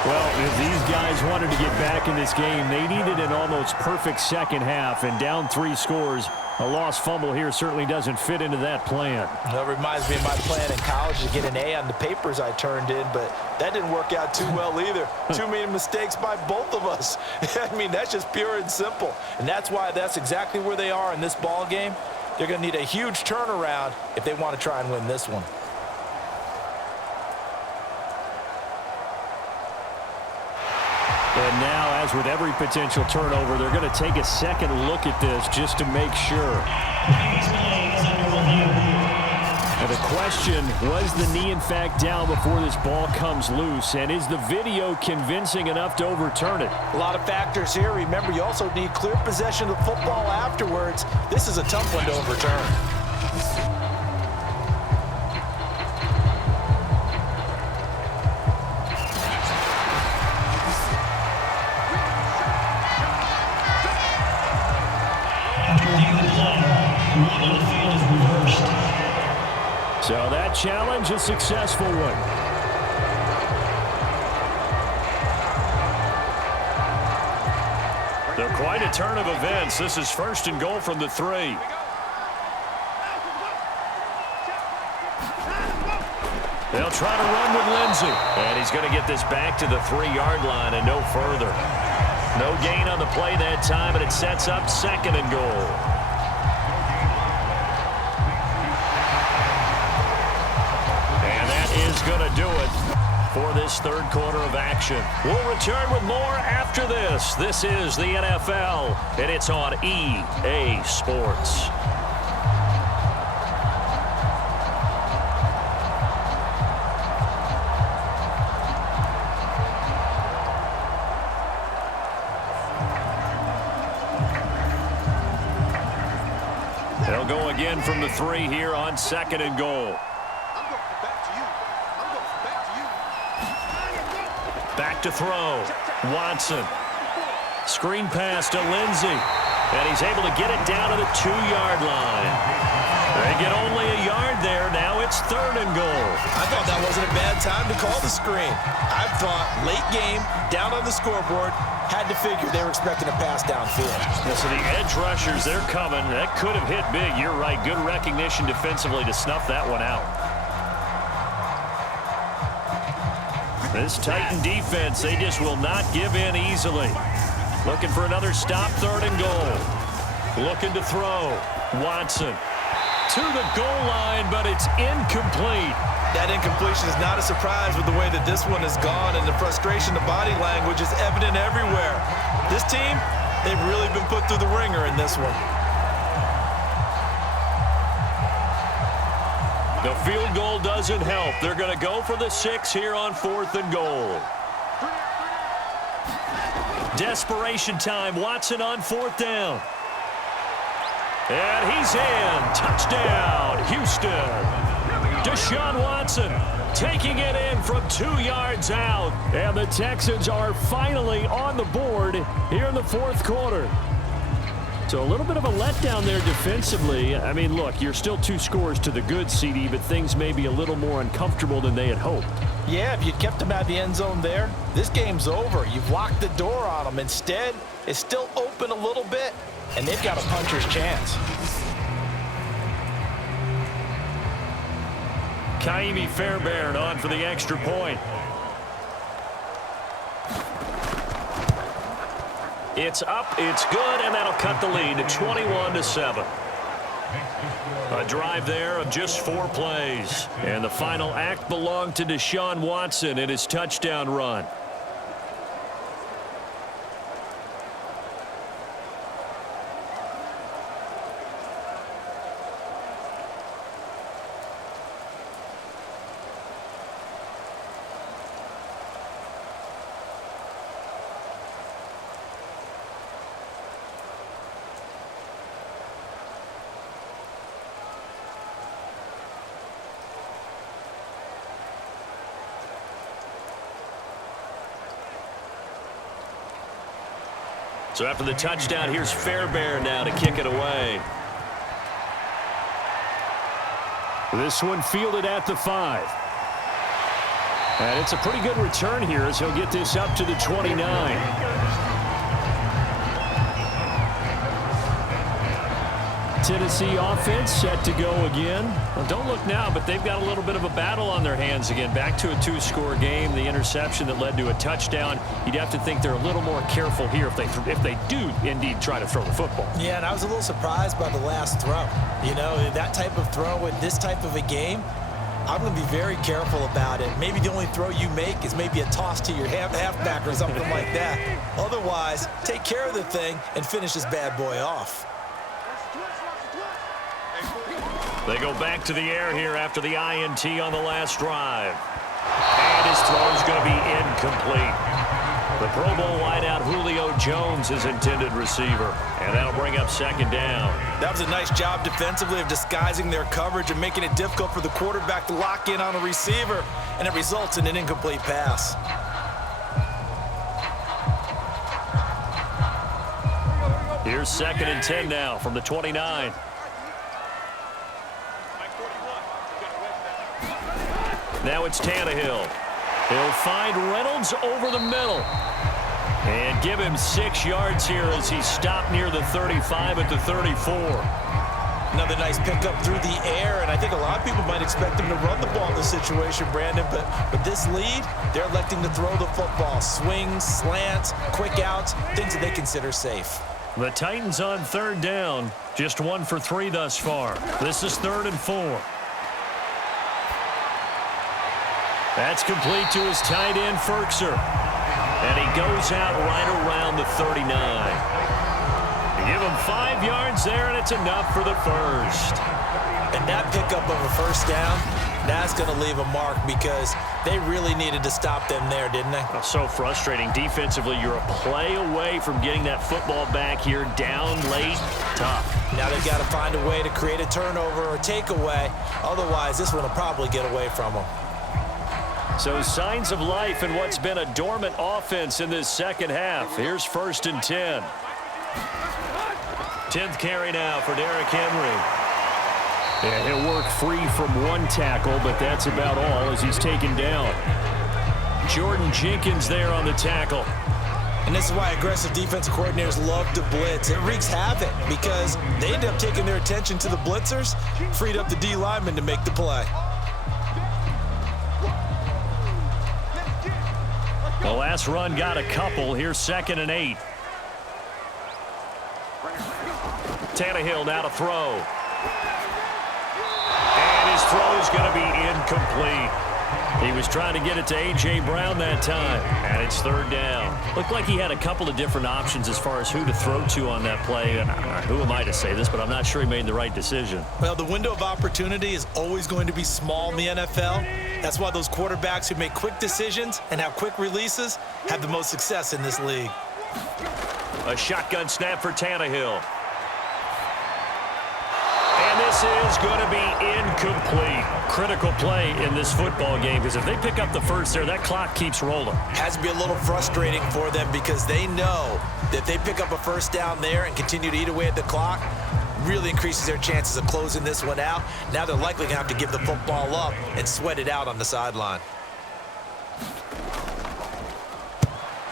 Well, if these guys wanted to get back in this game, they needed an almost perfect second half, and down 3 scores. A lost fumble here certainly doesn't fit into that plan. That reminds me of my plan in college to get an A on the papers I turned in, but that didn't work out too well either. Too many mistakes by both of us. I mean, that's just pure and simple. And that's why that's exactly where they are in this ball game. They're going to need a huge turnaround if they want to try and win this one. And now, as with every potential turnover, they're going to take a second look at this just to make sure. And the question, was the knee in fact down before this ball comes loose? And is the video convincing enough to overturn it? A lot of factors here. Remember, you also need clear possession of football afterwards. This is a tough one to overturn. So that challenge, a successful one. They're quite a turn of events. This is 1st and goal from the 3. They'll try to run with Lindsey. And he's going to get this back to the 3-yard line and no further. No gain on the play that time, and it sets up 2nd and goal. And that is going to do it for this 3rd quarter of action. We'll return with more after this. This is the NFL, and it's on EA Sports. They'll go again from the 3 here on 2nd and goal. Back to throw. Watson. Screen pass to Lindsey. And he's able to get it down to the 2-yard line. They get only a yard there. Now it's 3rd and goal. I thought that wasn't a bad time to call the screen. I thought late game, down on the scoreboard, had to figure they were expecting a pass downfield. Yeah, so the edge rushers, they're coming. That could have hit big. You're right. Good recognition defensively to snuff that one out. This Titan defense, they just will not give in easily. Looking for another stop, 3rd and goal. Looking to throw. Watson to the goal line, but it's incomplete. That incompletion is not a surprise with the way that this one has gone, and the frustration, the body language is evident everywhere. This team, they've really been put through the ringer in this one. The field goal doesn't help. They're going to go for the 6 here on 4th and goal. Desperation time. Watson on 4th down. And he's in. Touchdown, Houston. Deshaun Watson taking it in from 2 yards out. And the Texans are finally on the board here in the 4th quarter. So a little bit of a letdown there defensively. I mean, look, you're still 2 scores to the good, CD, but things may be a little more uncomfortable than they had hoped. Yeah, if you kept them out of the end zone there, this game's over. You've locked the door on them. Instead, it's still open a little bit, and they've got a puncher's chance. Kaimi Fairbairn on for the extra point. It's up, it's good, and that'll cut the lead to 21-7. A drive there of just 4 plays. And the final act belonged to Deshaun Watson in his touchdown run. So after the touchdown, here's Fairbairn now to kick it away. This one fielded at the 5. And it's a pretty good return here as he'll get this up to the 29. Tennessee offense set to go again. Well, don't look now, but they've got a little bit of a battle on their hands again. Back to a 2-score game. The interception that led to a touchdown. You'd have to think they're a little more careful here if they do indeed try to throw the football. Yeah, and I was a little surprised by the last throw. You know, that type of throw in this type of a game, I'm going to be very careful about it. Maybe the only throw you make is maybe a toss to your halfback or something like that. Otherwise, take care of the thing and finish this bad boy off. They go back to the air here after the INT on the last drive. And his throw's going to be incomplete. The Pro Bowl wideout Julio Jones, his intended receiver. And that'll bring up 2nd down. That was a nice job defensively of disguising their coverage and making it difficult for the quarterback to lock in on a receiver. And it results in an incomplete pass. Here's 2nd and 10 now from the 29. Now it's Tannehill. He'll find Reynolds over the middle. And give him 6 yards here as he stopped near the 35 at the 34. Another nice pickup through the air, and I think a lot of people might expect him to run the ball in this situation, Brandon, but with this lead, they're electing to throw the football. Swings, slants, quick outs, things that they consider safe. The Titans on 3rd down, just 1 for 3 thus far. This is 3rd and 4. That's complete to his tight end, Ferkser. And he goes out right around the 39. Give him 5 yards there, and it's enough for the first. And that pickup of a first down, that's going to leave a mark because they really needed to stop them there, didn't they? So frustrating. Defensively, you're a play away from getting that football back here down late. Tough. Now they've got to find a way to create a turnover or takeaway. Otherwise, this one will probably get away from them. So signs of life in what's been a dormant offense in this second half. Here's 1st and 10. 10th carry now for Derrick Henry. Yeah, he'll work free from 1 tackle, but that's about all as he's taken down. Jordan Jenkins there on the tackle. And this is why aggressive defensive coordinators love to blitz. It wreaks havoc because they end up taking their attention to the blitzers, freed up the D lineman to make the play. The last run got a couple. Here's 2nd and 8. Tannehill now to throw. And his throw is going to be incomplete. He was trying to get it to A.J. Brown that time, and it's 3rd down. Looked like he had a couple of different options as far as who to throw to on that play. And who am I to say this, but I'm not sure he made the right decision. Well, the window of opportunity is always going to be small in the NFL. That's why those quarterbacks who make quick decisions and have quick releases have the most success in this league. A shotgun snap for Tannehill. And this is going to be incomplete. Critical play in this football game because if they pick up the first there, that clock keeps rolling. Has to be a little frustrating for them because they know that if they pick up a first down there and continue to eat away at the clock, really increases their chances of closing this one out. Now they're likely going to have to give the football up and sweat it out on the sideline.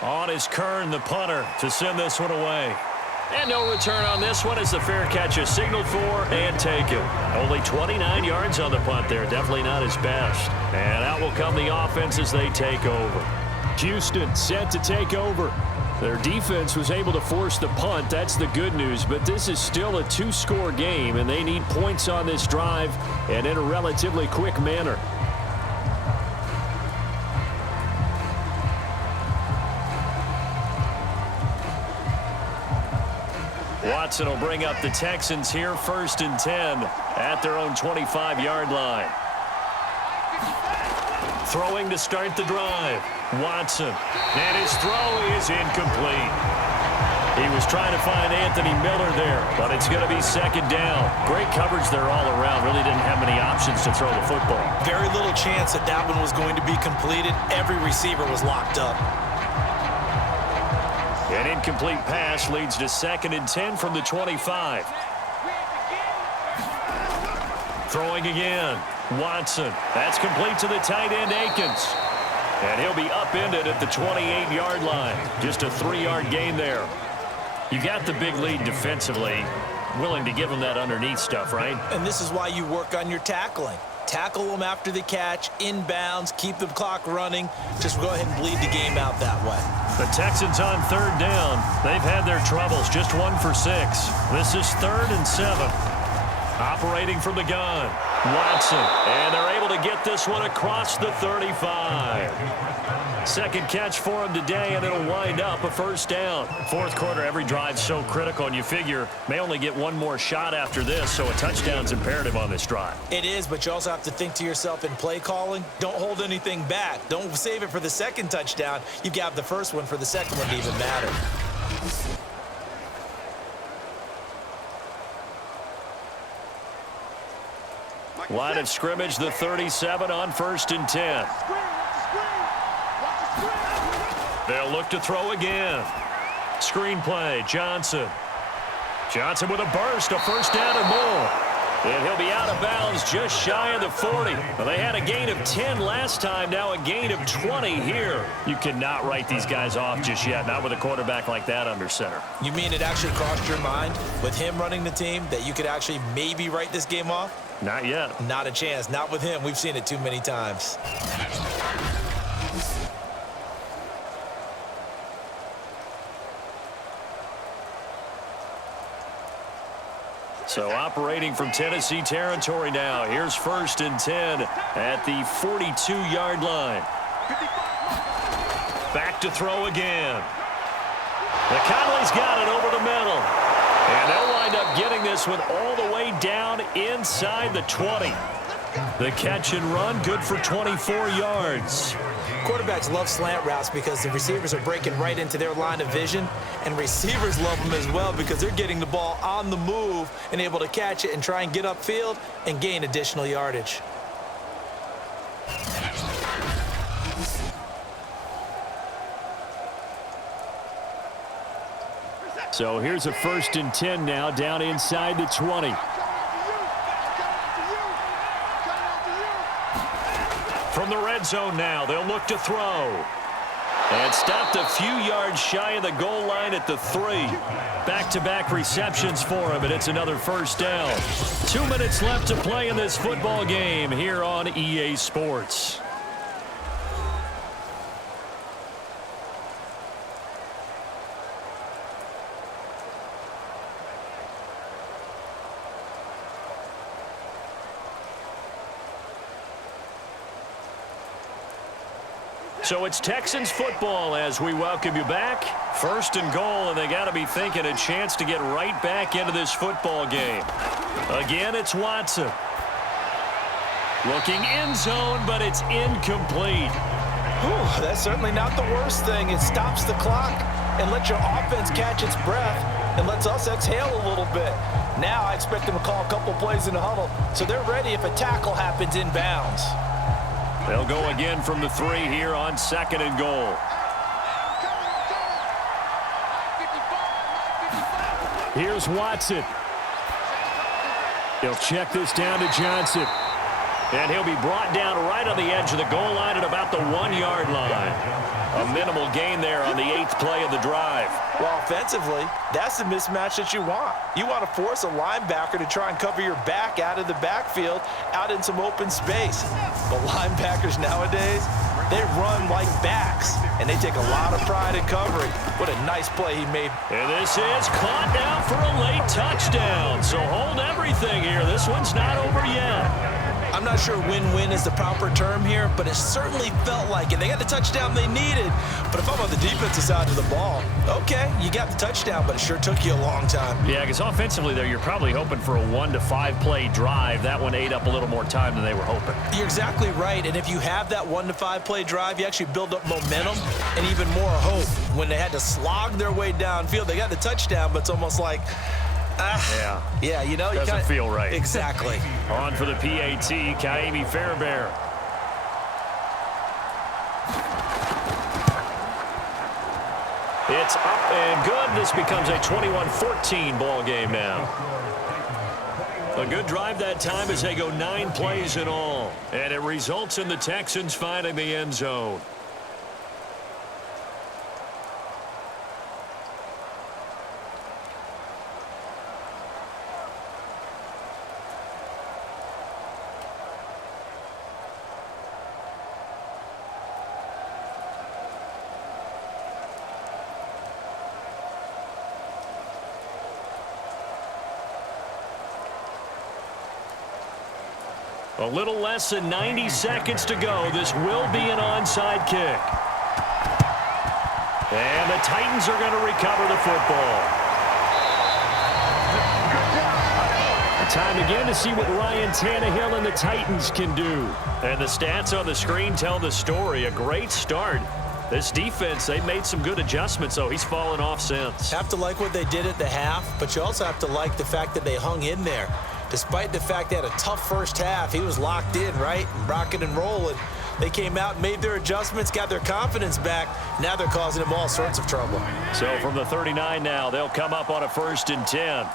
On is Kern, the punter, to send this one away. And no return on this one as the fair catch is signaled for and taken. Only 29 yards on the punt there. Definitely not his best. And out will come the offense as they take over. Houston set to take over. Their defense was able to force the punt. That's the good news. But this is still a 2-score game, and they need points on this drive and in a relatively quick manner. Watson will bring up the Texans here, 1st and 10 at their own 25-yard line. Throwing to start the drive. Watson. And his throw is incomplete. He was trying to find Anthony Miller there, but it's going to be 2nd down. Great coverage there all around. Really didn't have many options to throw the football. Very little chance that that one was going to be completed. Every receiver was locked up. An incomplete pass leads to 2nd and 10 from the 25. Throwing again. Watson. That's complete to the tight end, Akins. And he'll be upended at the 28-yard line. Just a 3-yard gain there. You got the big lead defensively. Willing to give him that underneath stuff, right? And this is why you work on your tackling. Tackle them after the catch, inbounds, keep the clock running. Just go ahead and bleed the game out that way. The Texans on 3rd down. They've had their troubles, just 1 for 6. This is 3rd and 7. Operating from the gun. Watson. And they're able to get this one across the 35. 2nd catch for him today, and it'll wind up a 1st down. 4th quarter, every drive's so critical, and you figure may only get one more shot after this, so a touchdown's imperative on this drive. It is, but you also have to think to yourself in play calling, don't hold anything back. Don't save it for the 2nd touchdown. You've got the first one for the 2nd one to even matter. Line of scrimmage, the 37 on 1st and 10. They'll look to throw again. Screen play, Johnson. Johnson with a burst, a 1st down and more. And he'll be out of bounds just shy of the 40. Well, they had a gain of 10 last time, now a gain of 20 here. You cannot write these guys off just yet, not with a quarterback like that under center. You mean it actually crossed your mind with him running the team that you could actually maybe write this game off? Not yet. Not a chance. Not with him. We've seen it too many times. So operating from Tennessee territory now. Here's 1st and 10 at the 42-yard line. Back to throw again. McConley's got it over the middle. And they'll wind up getting this one all the way down inside the 20. The catch and run, good for 24 yards. Quarterbacks love slant routes because the receivers are breaking right into their line of vision, and receivers love them as well because they're getting the ball on the move and able to catch it and try and get upfield and gain additional yardage. So here's a 1st and 10 now down inside the 20. From the red zone now, they'll look to throw. And stopped a few yards shy of the goal line at the 3. Back-to-back receptions for him, and it's another 1st down. 2 minutes left to play in this football game here on EA Sports. So it's Texans football as we welcome you back. 1st and goal, and they got to be thinking a chance to get right back into this football game. Again, it's Watson. Looking end zone, but it's incomplete. Whew, that's certainly not the worst thing. It stops the clock and lets your offense catch its breath and lets us exhale a little bit. Now I expect them to call a couple plays in the huddle, so they're ready if a tackle happens inbounds. They'll go again from the 3 here on 2nd and goal. Here's Watson. He'll check this down to Johnson. And he'll be brought down right on the edge of the goal line at about the 1-yard line. A minimal gain there on the 8th play of the drive. Well, offensively, that's the mismatch that you want. You want to force a linebacker to try and cover your back out of the backfield, out in some open space. But linebackers nowadays, they run like backs, and they take a lot of pride in covering. What a nice play he made. And this is caught now for a late touchdown. So hold everything here. This one's not over yet. I'm not sure win-win is the proper term here, but it certainly felt like it. They got the touchdown they needed, but if I'm on the defensive side of the ball, okay, you got the touchdown, but it sure took you a long time. Yeah, because offensively, though, you're probably hoping for a 1 to 5 play drive. That one ate up a little more time than they were hoping. You're exactly right, and if you have that 1 to 5 play drive, you actually build up momentum and even more hope. When they had to slog their way downfield, they got the touchdown, but it's almost like, yeah, you know, doesn't feel right. Exactly. On for the PAT, Kaimi Fairbairn. It's up and good. This becomes a 21-14 ball game now. A good drive that time as they go 9 plays in all. And it results in the Texans finding the end zone. A little less than 90 seconds to go. This will be an onside kick. And the Titans are going to recover the football. Time again to see what Ryan Tannehill and the Titans can do. And the stats on the screen tell the story. A great start. This defense, they made some good adjustments, so he's fallen off since. Have to like what they did at the half, but you also have to like the fact that they hung in there. Despite the fact they had a tough first half, he was locked in, right? Rocking and rolling. They came out and made their adjustments, got their confidence back. Now they're causing him all sorts of trouble. So from the 39 now, they'll come up on a 1st and 10.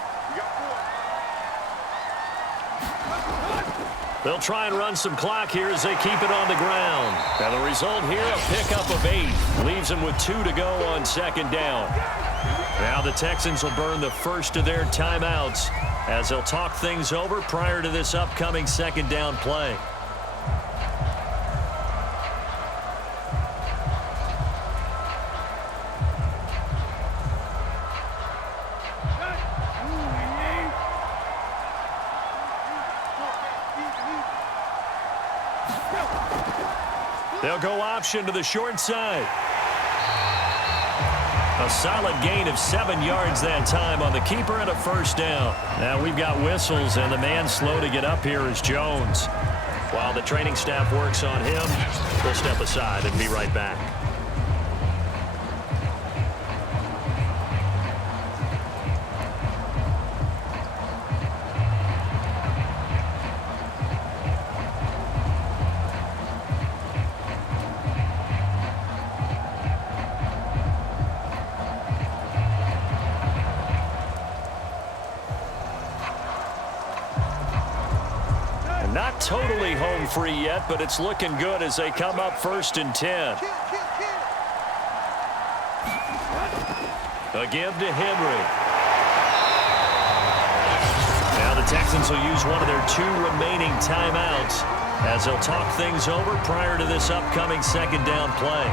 They'll try and run some clock here as they keep it on the ground. And the result here, a pickup of 8. Leaves them with 2 to go on 2nd down. Now the Texans will burn the first of their timeouts as they'll talk things over prior to this upcoming 2nd down play. They'll go option to the short side. A solid gain of 7 yards that time on the keeper and a 1st down. Now we've got whistles, and the man slow to get up here is Jones. While the training staff works on him, we'll step aside and be right back. Not totally home free yet, but it's looking good as they come up 1st and 10. A give to Henry. Now the Texans will use one of their 2 remaining timeouts as they'll talk things over prior to this upcoming 2nd down play.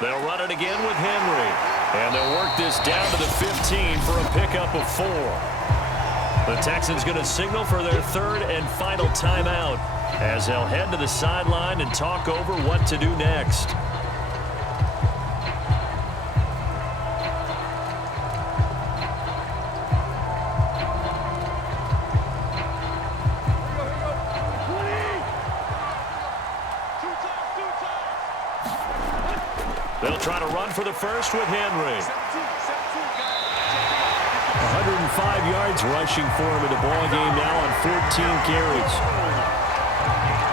They'll run it again with Henry. And they'll work this down to the 15 for a pickup of 4. The Texans going to signal for their 3rd and final timeout as they'll head to the sideline and talk over what to do next. They'll try to run for the first with Henry. 105 yards rushing for him in the ball game now on 14 carries.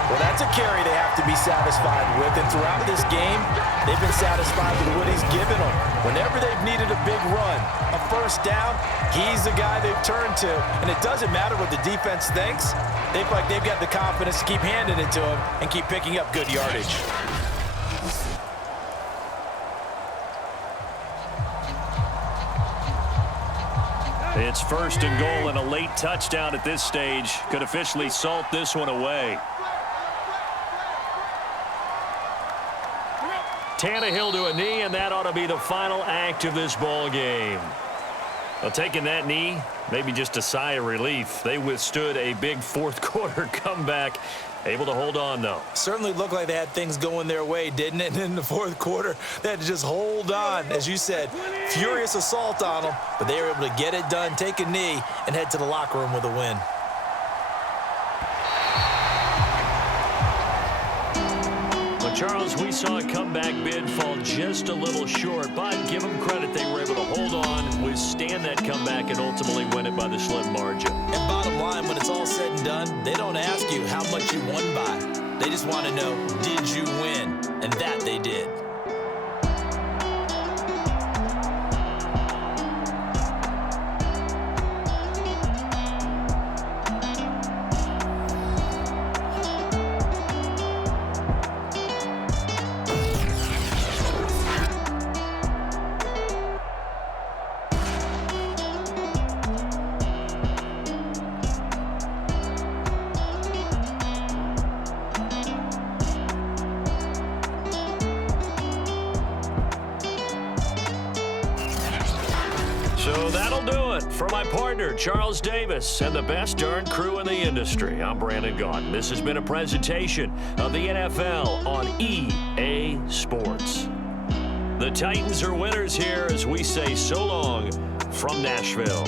Well, that's a carry they have to be satisfied with. And throughout this game, they've been satisfied with what he's given them. Whenever they've needed a big run, a 1st down, he's the guy they've turned to. And it doesn't matter what the defense thinks. They feel like they've got the confidence to keep handing it to him and keep picking up good yardage. It's 1st and goal, and a late touchdown at this stage could officially salt this one away. Tannehill to a knee, and that ought to be the final act of this ball game. Well, taking that knee, maybe just a sigh of relief. They withstood a big 4th quarter comeback. Able to hold on, though. Certainly looked like they had things going their way, didn't it? And in the 4th quarter, they had to just hold on. As you said, furious assault on them, but they were able to get it done, take a knee, and head to the locker room with a win. Well, Charles, we saw a comeback bid fall just a little short, but give them credit. They were able to hold on, withstand that comeback, and ultimately win it by the slim margin. And bottom line, when it's all said and done, they don't ask you how much you won by. They just want to know, did you win? And that they did. So that'll do it for my partner, Charles Davis, and the best darn crew in the industry. I'm Brandin Gaudin. This has been a presentation of the NFL on EA Sports. The Titans are winners here as we say so long from Nashville.